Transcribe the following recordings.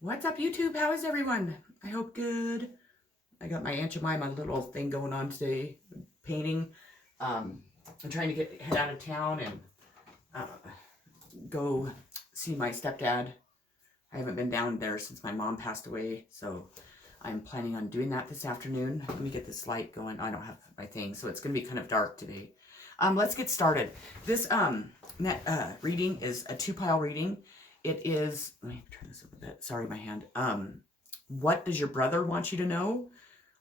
What's up, YouTube? How is everyone? I hope good. I got my Aunt Jemima little thing going on today, painting. I'm trying to head out of town and uh, go see my stepdad. I haven't been down there since my mom passed away, so I'm planning on doing that this afternoon. Let me get this light going. I don't have my thing, so it's going to be kind of dark today. Let's get started. This reading is a two-pile reading. It is, let me turn this up a bit. Sorry, my hand. What does your brother want you to know?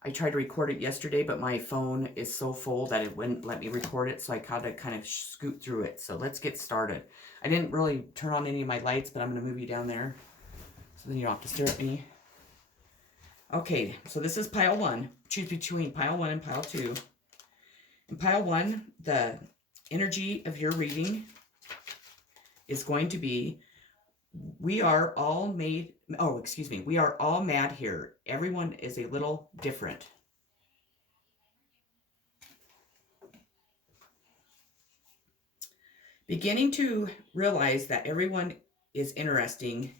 I tried to record it yesterday, but my phone is so full that it wouldn't let me record it, so I had to kind of scoot through it. So let's get started. I didn't really turn on any of my lights, but I'm going to move you down there so then you don't have to stare at me. Okay, so this is pile one. Choose between pile one and pile two. In pile one, the energy of your reading is going to be, we are all made, we are all mad here. Everyone is a little different. Beginning to realize that everyone is interesting,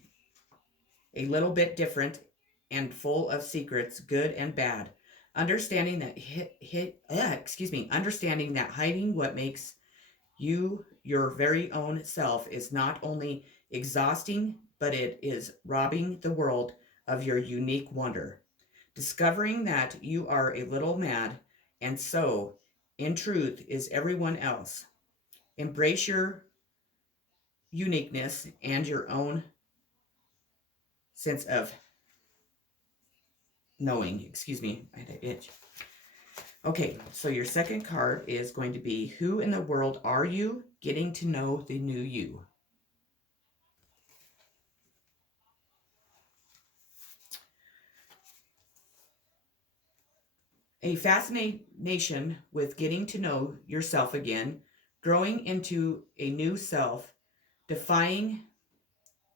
a little bit different, and full of secrets, good and bad. Understanding that understanding that hiding what makes you your very own self is not only exhausting, but it is robbing the world of your unique wonder. Discovering that you are a little mad, and so, in truth, is everyone else. Embrace your uniqueness and your own sense of knowing. Excuse me, I had an itch. Okay, so your second card is going to be, who in the world are you? Getting to know the new you. A fascination with getting to know yourself again, growing into a new self, defying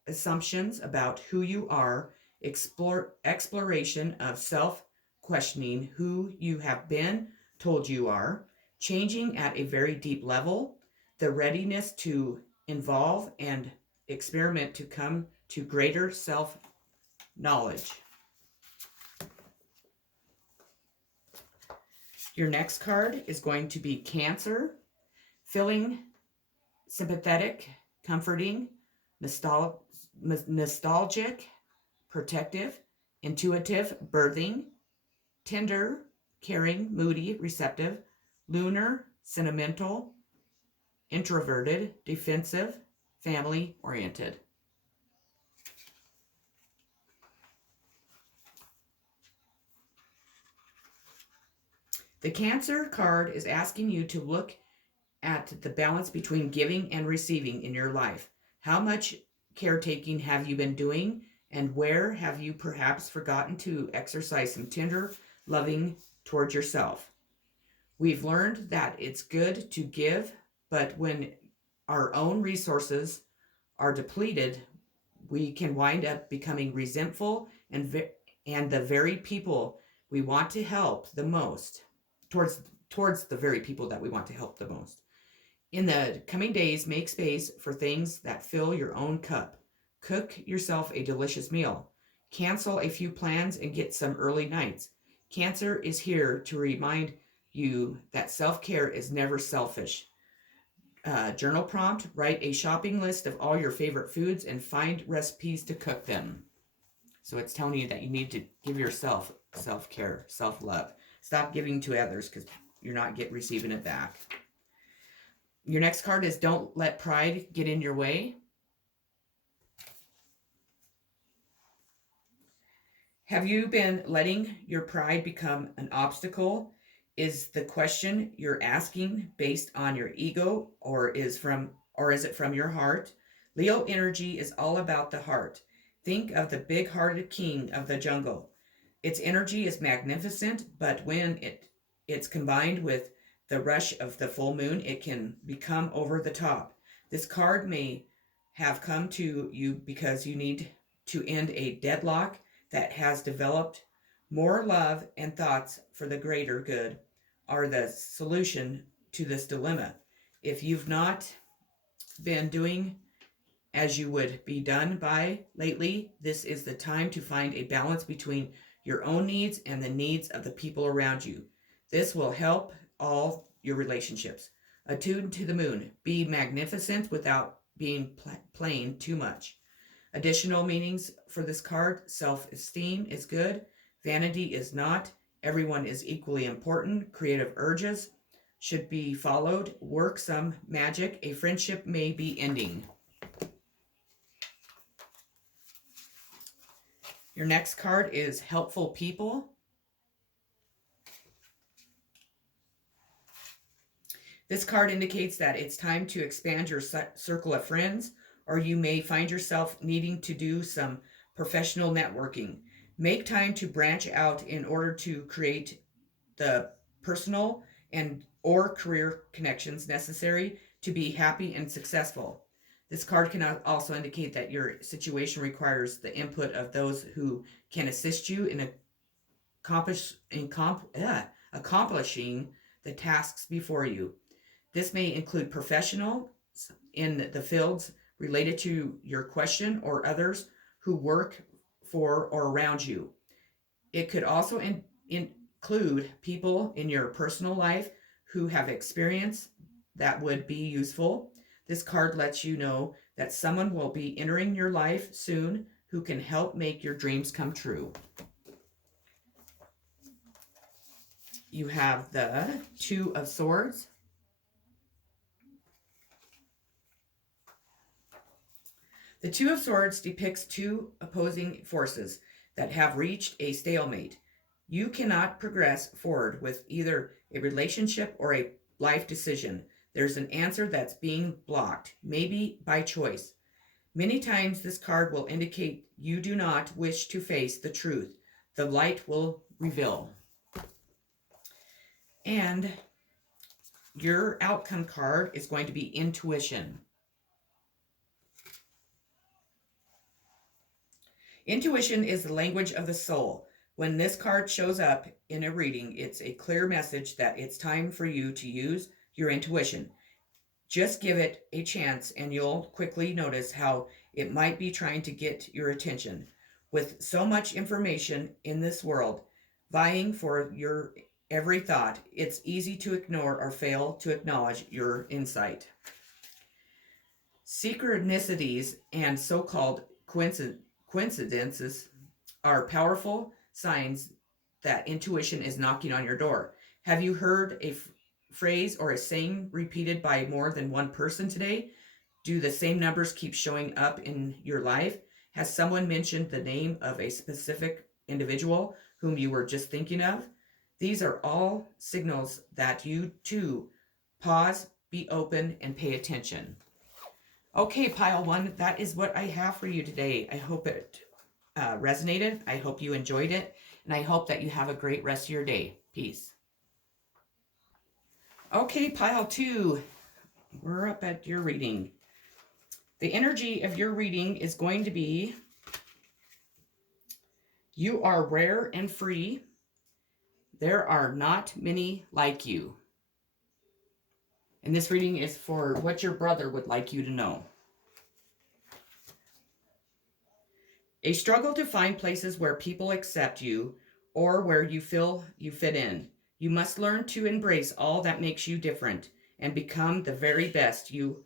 assumptions about who you are, exploration of self questioning who you have been told you are, changing at a very deep level, the readiness to involve and experiment to come to greater self knowledge. Your next card is going to be Cancer, feeling sympathetic, comforting, nostalgic, protective, intuitive, birthing, tender, caring, moody, receptive, lunar, sentimental, introverted, defensive, family oriented. The Cancer card is asking you to look at the balance between giving and receiving in your life. How much caretaking have you been doing, and where have you perhaps forgotten to exercise some tender loving towards yourself? We've learned that it's good to give, but when our own resources are depleted, we can wind up becoming resentful and the very people we want to help the most towards the very people that we want to help the most. In the coming days, make space for things that fill your own cup. Cook yourself a delicious meal. Cancel a few plans and get some early nights. Cancer is here to remind you that self-care is never selfish. Journal prompt, write a shopping list of all your favorite foods and find recipes to cook them. So it's telling you that you need to give yourself self-care, self-love. Stop giving to others because you're not receiving it back. Your next card is, don't let pride get in your way. Have you been letting your pride become an obstacle? Is the question you're asking based on your ego, or is it from your heart? Leo energy is all about the heart. Think of the big-hearted king of the jungle. Its energy is magnificent, but when it's combined with the rush of the full moon, it can become over the top. This card may have come to you because you need to end a deadlock that has developed. More love and thoughts for the greater good are the solution to this dilemma. If you've not been doing as you would be done by lately. This is the time to find a balance between your own needs and the needs of the people around you. This will help all your relationships. Attuned to the moon. Be magnificent without being plain too much. Additional meanings for this card: self esteem is good, vanity is not, everyone is equally important, creative urges should be followed, work some magic, a friendship may be ending. Your next card is helpful people. This card indicates that it's time to expand your circle of friends, or you may find yourself needing to do some professional networking. Make time to branch out in order to create the personal and or career connections necessary to be happy and successful. This card can also indicate that your situation requires the input of those who can assist you in accomplishing the tasks before you. This may include professionals in the fields related to your question or others who work for or around you. It could also include people in your personal life who have experience that would be useful. This card lets you know that someone will be entering your life soon who can help make your dreams come true. You have the Two of Swords. The Two of Swords depicts two opposing forces that have reached a stalemate. You cannot progress forward with either a relationship or a life decision. There's an answer that's being blocked, maybe by choice. Many times this card will indicate you do not wish to face the truth. The light will reveal. And your outcome card is going to be intuition. Intuition is the language of the soul. When this card shows up in a reading, it's a clear message that it's time for you to use your intuition. Just give it a chance and you'll quickly notice how it might be trying to get your attention. With so much information in this world vying for your every thought, it's easy to ignore or fail to acknowledge your insight. Synchronicities and so-called coincidences are powerful signs that intuition is knocking on your door. Have you heard a phrase or a saying repeated by more than one person today? Do the same numbers keep showing up in your life? Has someone mentioned the name of a specific individual whom you were just thinking of? These are all signals that you too pause, be open, and pay attention. Okay, pile one, that is what I have for you today. I hope it resonated. I hope you enjoyed it. And I hope that you have a great rest of your day. Peace. Okay, pile two, we're up at your reading. The energy of your reading is going to be, you are rare and free. There are not many like you. And this reading is for what your brother would like you to know. A struggle to find places where people accept you or where you feel you fit in. You must learn to embrace all that makes you different and become the very best you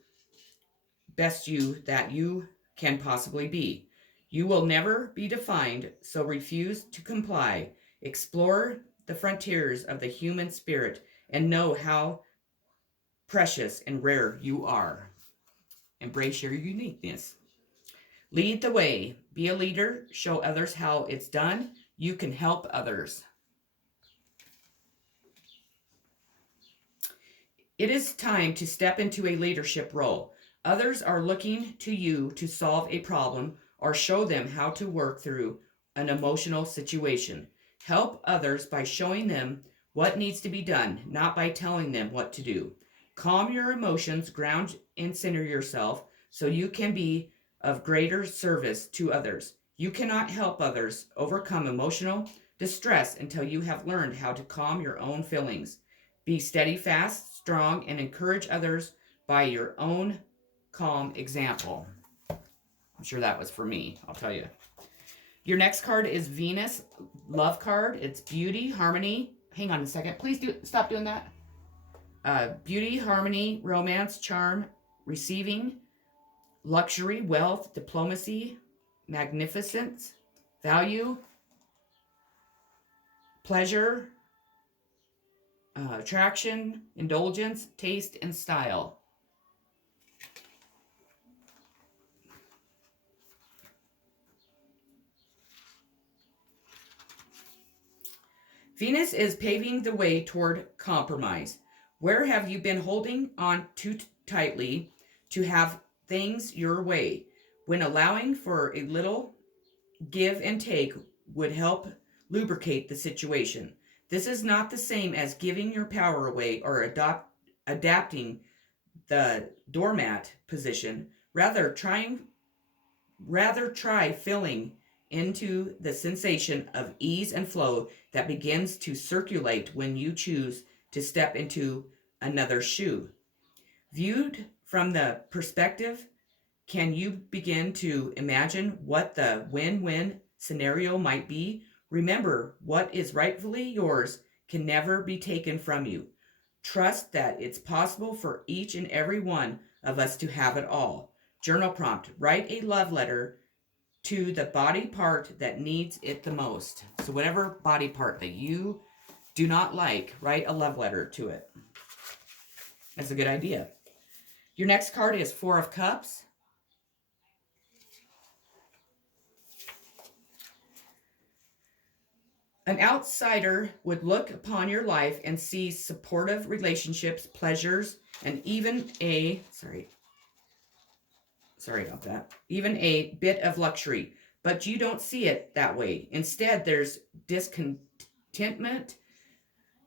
that you can possibly be. You will never be defined, so refuse to comply. Explore the frontiers of the human spirit and know how precious and rare you are. Embrace your uniqueness. Lead the way. Be a leader. Show others how it's done. You can help others. It is time to step into a leadership role. Others are looking to you to solve a problem or show them how to work through an emotional situation. Help others by showing them what needs to be done, not by telling them what to do. Calm your emotions, ground and center yourself so you can be of greater service to others. You cannot help others overcome emotional distress until you have learned how to calm your own feelings. Be steadfast, strong, and encourage others by your own calm example. I'm sure that was for me, I'll tell you. Your next card is Venus, love card. It's beauty, harmony. Hang on a second. Please stop doing that. Beauty, harmony, romance, charm, receiving, luxury, wealth, diplomacy, magnificence, value, pleasure, attraction, indulgence, taste, and style. Venus is paving the way toward compromise. Where have you been holding on too tightly to have things your way, when allowing for a little give and take would help lubricate the situation? This is not the same as giving your power away or adapting the doormat position. Rather try filling into the sensation of ease and flow that begins to circulate when you choose to step into another shoe. Viewed from the perspective, can you begin to imagine what the win-win scenario might be? Remember, what is rightfully yours can never be taken from you. Trust that it's possible for each and every one of us to have it all. Journal prompt: write a love letter to the body part that needs it the most. So whatever body part that you do not like, write a love letter to it. That's a good idea. Your next card is Four of Cups. An outsider would look upon your life and see supportive relationships, pleasures, and even sorry about that, even a bit of luxury. But you don't see it that way. Instead, there's discontentment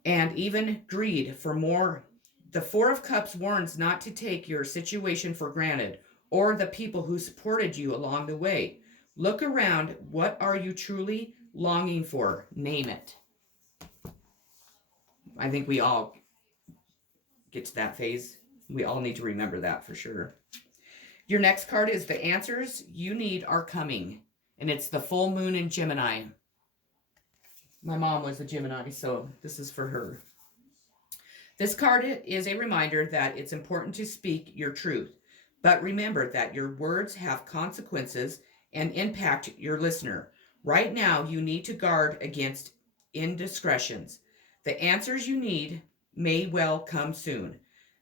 and even greed for more. The Four of Cups warns not to take your situation for granted or the people who supported you along the way. Look around. What are you truly longing for? Name it. I think we all get to that phase. We all need to remember that for sure. Your next card is the answers you need are coming. And it's the full moon in Gemini. My mom was a Gemini, so this is for her. This card is a reminder that it's important to speak your truth. But remember that your words have consequences and impact your listener. Right now, you need to guard against indiscretions. The answers you need may well come soon.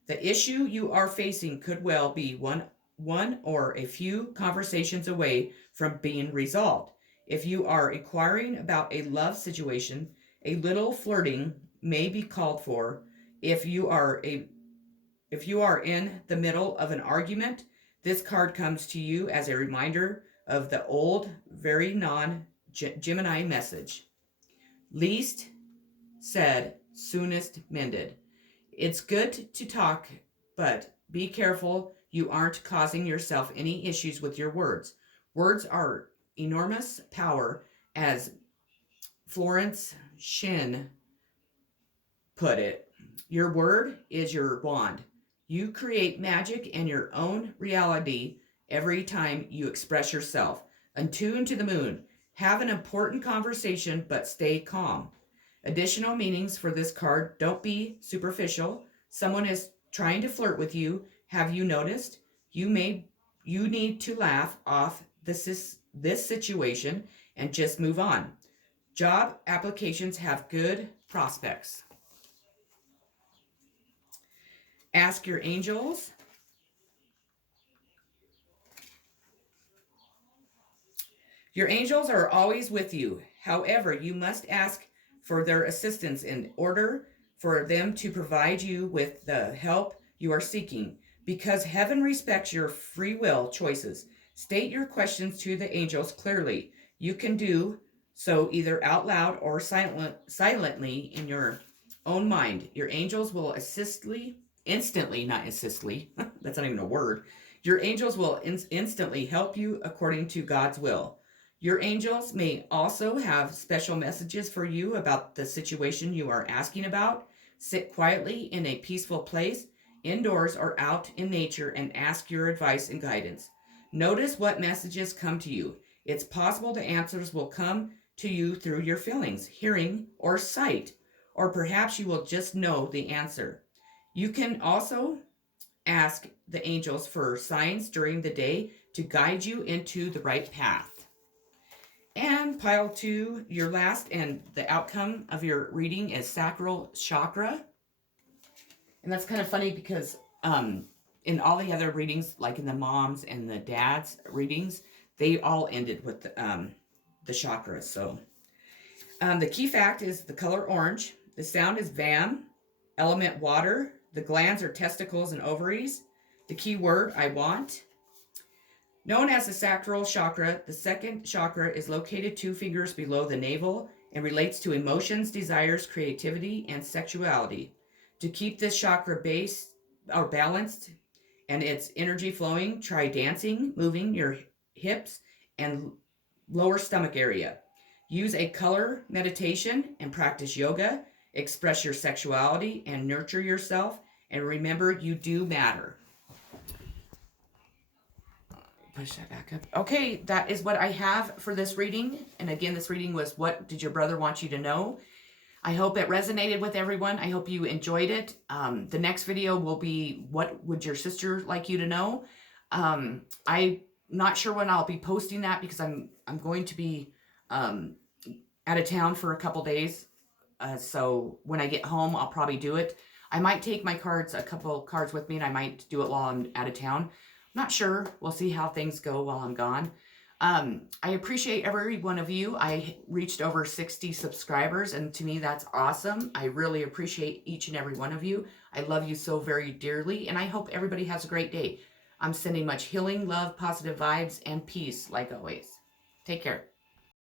The issue you are facing could well be one or a few conversations away from being resolved. If you are inquiring about a love situation, a little flirting may be called for. If you are in the middle of an argument, this card comes to you as a reminder of the old, very non-Gemini message. Least said, soonest mended. It's good to talk, but be careful you aren't causing yourself any issues with your words. Words are enormous power, as Florence Shin put it. Your word is your wand. You create magic and your own reality every time you express yourself. Attune to the moon. Have an important conversation, but stay calm. Additional meanings for this card: don't be superficial. Someone is trying to flirt with you. Have you noticed? You need to laugh off this situation and just move on. Job applications have good prospects. Ask your angels. Your angels are always with you. However, you must ask for their assistance in order for them to provide you with the help you are seeking, because heaven respects your free will choices. State your questions to the angels clearly. You can do so either out loud or silently in your own mind. Your angels will instantly, not assistly, that's not even a word. Your angels will instantly help you according to God's will. Your angels may also have special messages for you about the situation you are asking about. Sit quietly in a peaceful place, indoors or out in nature, and ask your advice and guidance. Notice what messages come to you. It's possible the answers will come to you through your feelings, hearing, or sight, or perhaps you will just know the answer. You can also ask the angels for signs during the day to guide you into the right path. And pile 2, your last and the outcome of your reading is sacral chakra. And that's kind of funny because in all the other readings, like in the moms and the dads readings, they all ended with the chakras. So the key fact is the color orange. The sound is vam. Element water. The glands are testicles and ovaries. The key word, I want. Known as the sacral chakra, the second chakra is located 2 fingers below the navel and relates to emotions, desires, creativity, and sexuality. To keep this chakra base or balanced and its energy flowing, try dancing, moving your hips and lower stomach area. Use a color meditation and practice yoga. Express your sexuality and nurture yourself. And remember, you do matter. Push that back up. Okay, that is what I have for this reading. And again, this reading was What Did Your Brother Want You to Know? I hope it resonated with everyone. I hope you enjoyed it. The next video will be What Would Your Sister Like You to Know? I'm not sure when I'll be posting that because I'm going to be out of town for a couple days. So when I get home, I'll probably do it. I might take my cards, a couple cards with me, and I might do it while I'm out of town. Not sure. We'll see how things go while I'm gone. I appreciate every one of you. I reached over 60 subscribers, and to me, that's awesome. I really appreciate each and every one of you. I love you so very dearly, and I hope everybody has a great day. I'm sending much healing, love, positive vibes, and peace, like always. Take care.